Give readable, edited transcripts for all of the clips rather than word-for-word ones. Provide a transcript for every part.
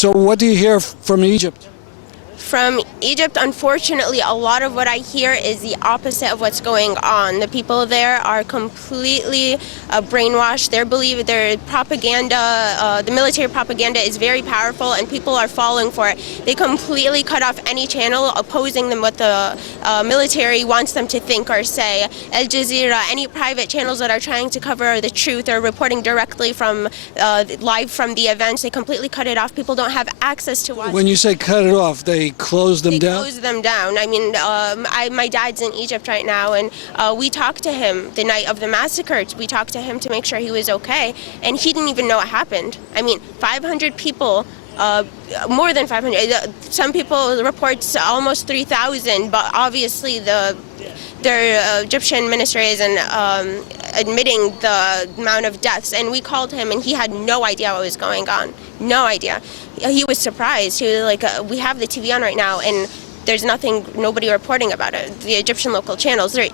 So what do you hear from Egypt? From Egypt, unfortunately, a lot of what I hear is the opposite of what's going on. The people there are completely brainwashed. Their propaganda, the military propaganda is very powerful, and people are falling for it. They completely cut off any channel opposing them what the military wants them to think or say. Al Jazeera, any private channels that are trying to cover the truth or reporting directly from live from the events, they completely cut it off. People don't have access to watch. When you say cut it off, they close them down? Close them down. I mean, my dad's in Egypt right now, and we talked to him the night of the massacre. We talked to him to make sure he was okay, and he didn't even know what happened. I mean, 500 people, more than 500. Some people report almost 3,000, but obviously their Egyptian ministry isn't admitting the amount of deaths, and we called him and he had no idea what was going on. No idea. He was surprised. He was like, we have the TV on right now and there's nobody reporting about it. The Egyptian local channels, they're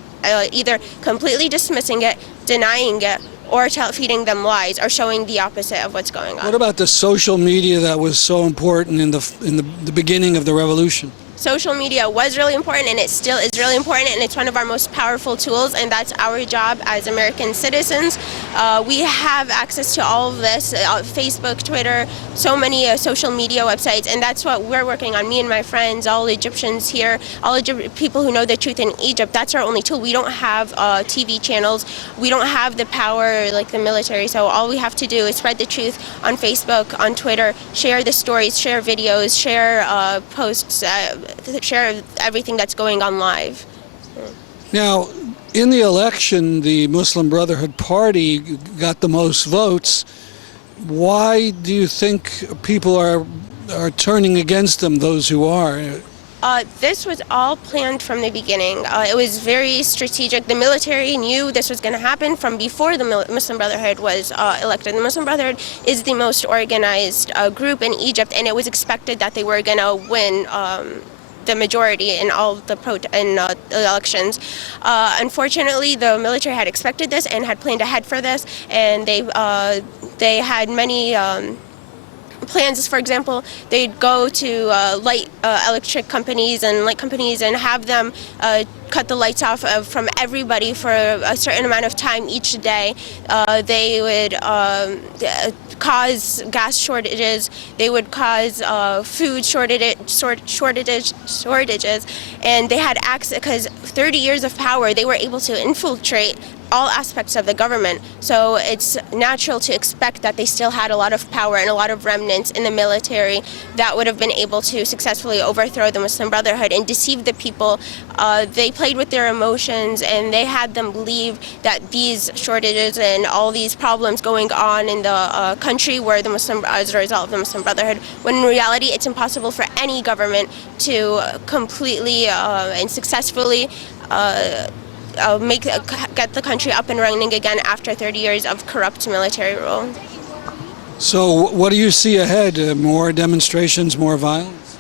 either completely dismissing it, denying it, or feeding them lies, or showing the opposite of what's going on. What about the social media that was so important in the beginning of the revolution? Social media was really important, and it still is really important, and it's one of our most powerful tools, and that's our job as American citizens. We have access to all of this, Facebook, Twitter, so many social media websites, and that's what we're working on, me and my friends, all Egyptians here, all people who know the truth in Egypt. That's our only tool. We don't have TV channels. We don't have the power like the military, so all we have to do is spread the truth on Facebook, on Twitter, share the stories, share videos, share posts, share everything that's going on live. Now, in the election, the Muslim Brotherhood Party got the most votes. Why do you think people are turning against them, those who are? This was all planned from the beginning. It was very strategic. The military knew this was going to happen from before the Muslim Brotherhood was elected. The Muslim Brotherhood is the most organized group in Egypt, and it was expected that they were going to win the majority in all the elections. Unfortunately, the military had expected this and had planned ahead for this, and they had many plans. For example, they'd go to electric companies and light companies and have them cut the lights off from everybody for a certain amount of time each day. They would cause gas shortages. They would cause food shortages, and they had access because 30 years of power. They were able to infiltrate all aspects of the government, so it's natural to expect that they still had a lot of power and a lot of remnants in the military that would have been able to successfully overthrow the Muslim Brotherhood and deceive the people. They played with their emotions, and they had them believe that these shortages and all these problems going on in the country were as a result of the Muslim Brotherhood, when in reality it's impossible for any government to completely and successfully get the country up and running again after 30 years of corrupt military rule. So what do you see ahead? More demonstrations, more violence?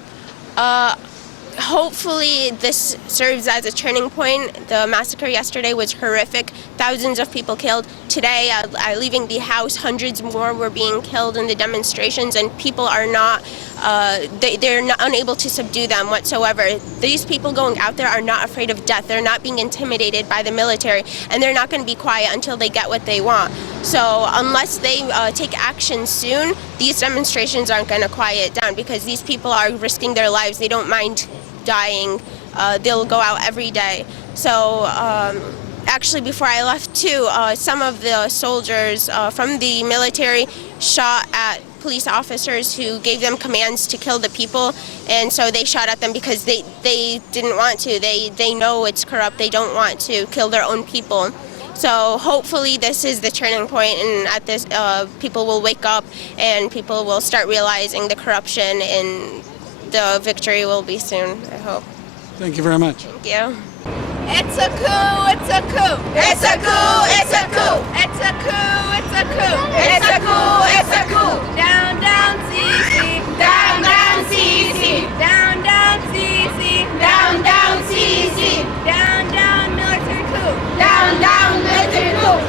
Hopefully this serves as a turning point. The massacre yesterday was horrific. Thousands of people killed. Today, leaving the house, hundreds more were being killed in the demonstrations, and people are not, they're not unable to subdue them whatsoever. These people going out there are not afraid of death. They're not being intimidated by the military, and they're not going to be quiet until they get what they want. So unless they take action soon, these demonstrations aren't going to quiet down, because these people are risking their lives. They don't mind dying. They'll go out every day. So actually, before I left too, some of the soldiers from the military shot at police officers who gave them commands to kill the people, and so they shot at them because they didn't want to. They know it's corrupt. They don't want to kill their own people. So hopefully this is the turning point, and at this people will wake up and people will start realizing the corruption, and the victory will be soon, I hope. Thank you very much. Thank you. It's a coup, it's a coup. It's a coup, it's a coup. It's a coup, it's a coup. It's a coup, it's a coup. Down, down, Sisi. Down, down, Sisi. Down, down, Sisi. Down, down, Sisi. Down, down, military coup. Down, down, military coup.